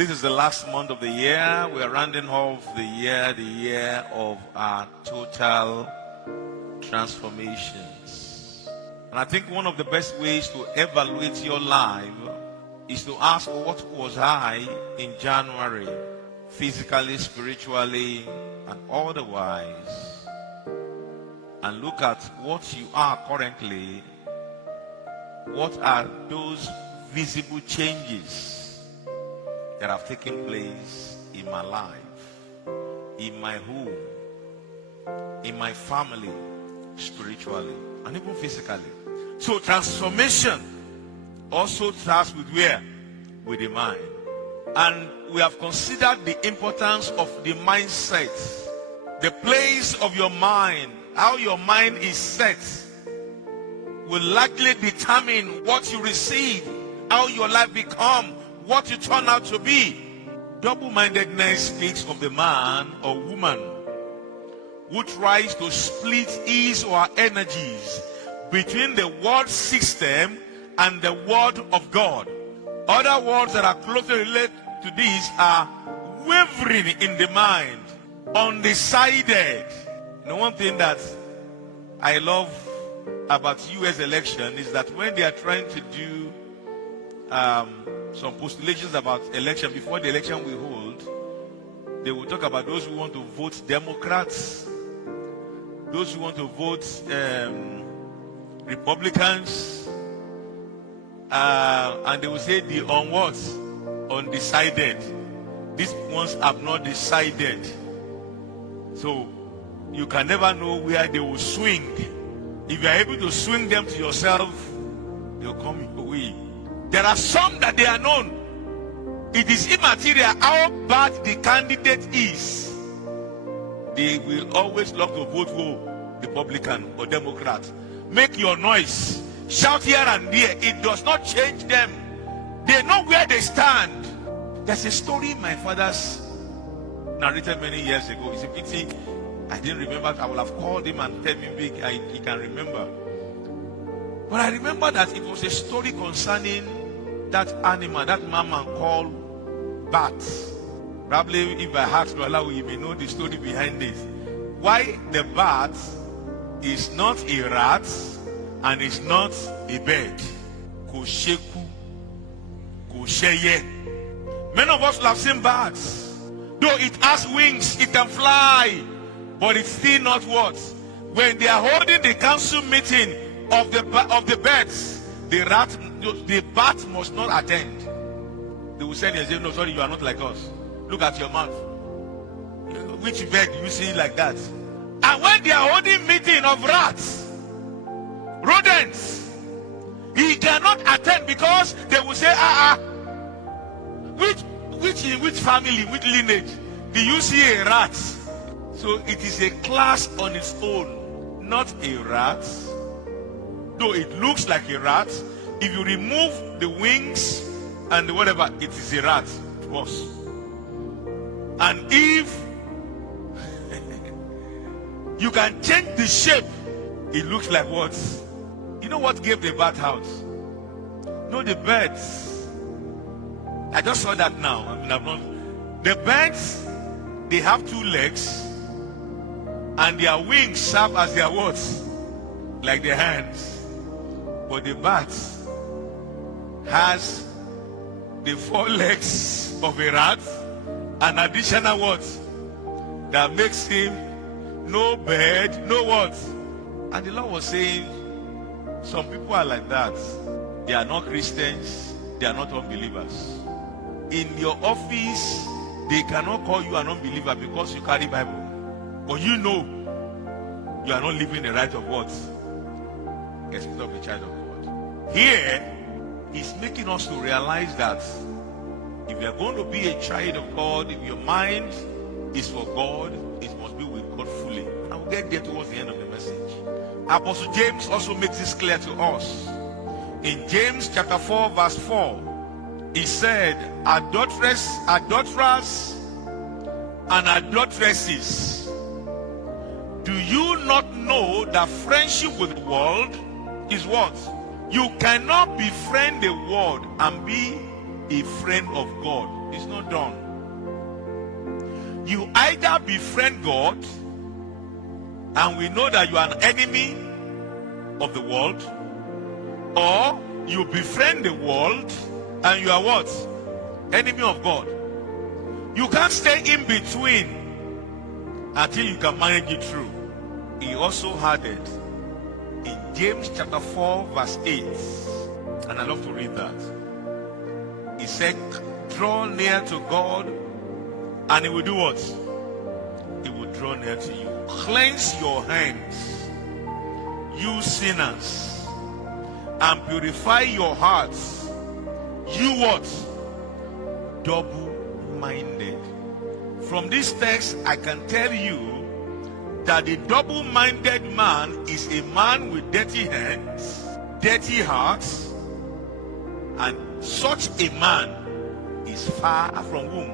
This is the last month of the year. We are rounding off the year of our total transformations. And I think one of the best ways to evaluate your life is to ask, what was I in January? Physically, spiritually, and otherwise. And look at what you are currently. What are those visible changes that have taken place in my life, in my home, in my family, spiritually, and even physically? So transformation also starts with where? With the mind. And we have considered the importance of the mindset. The place of your mind, how your mind is set, will likely determine what you receive, how your life become, what you turn out to be. Double-mindedness speaks of the man or woman who tries to split his or her energies between the world system and the word of God. Other words that are closely related to this are wavering in the mind, undecided. The one thing that I love about US election is that when they are trying to do some postulations about election, before the election we hold, they will talk about those who want to vote Democrats, those who want to vote Republicans, and they will say the on what? Undecided. These ones have not decided. So you can never know where they will swing. If you are able to swing them to yourself, they'll come away. There are some that they are known. It is immaterial how bad the candidate is. They will always love to vote for Republican or Democrat. Make your noise. Shout here and there. It does not change them. They know where they stand. There's a story my father's narrated many years ago. It's a pity I didn't remember. I would have called him and tell him big. He can remember. But I remember that it was a story concerning that animal, that mammal called bat. Probably if I ask Lola, you may know the story behind it. Why the bat is not a rat and is not a bird. Kosheku, kosheye. Many of us have seen bats. Though it has wings, it can fly, but it's still not what? When they are holding the council meeting of the birds, the bat must not attend. They will say, no, sorry, you are not like us. Look at your mouth. Which bird do you see like that? And when they are holding meeting of rats, rodents, he cannot attend because they will say, which family, which lineage do you see a rat? So it is a class on its own, not a rat. Though it looks like a rat, if you remove the wings and whatever, it is a rat to us. And if you can change the shape, it looks like what? You know what gave the bat out? No, the birds. I just saw that now. I mean, I've not. The birds, they have two legs, and their wings serve as their what? Like their hands. But the bat has the four legs of a rat, an additional what? That makes him no bird, no what? And the Lord was saying, some people are like that. They are not Christians, they are not unbelievers. In your office, they cannot call you an unbeliever because you carry Bible. But you know you are not living the right of what? Especially of a child of God. Here, he's making us to realize that if you are going to be a child of God, if your mind is for God, it must be with God fully. And we'll get there towards the end of the message. Apostle James also makes this clear to us. In James chapter 4 verse 4, he said, adulterers and adulteresses, do you not know that friendship with the world is what? You cannot befriend the world and be a friend of God. It's not done. You either befriend God, and we know that you are an enemy of the world, or you befriend the world and you are what? Enemy of God. You can't stay in between until you can manage it through. He also added in James chapter 4 verse 8, and I love to read that. He said, draw near to God and he will do what? He will draw near to you. Cleanse your hands, you sinners, and purify your hearts, you what? Double-minded. From this text, I can tell you that the double-minded man is a man with dirty hands, dirty hearts, and such a man is far from whom?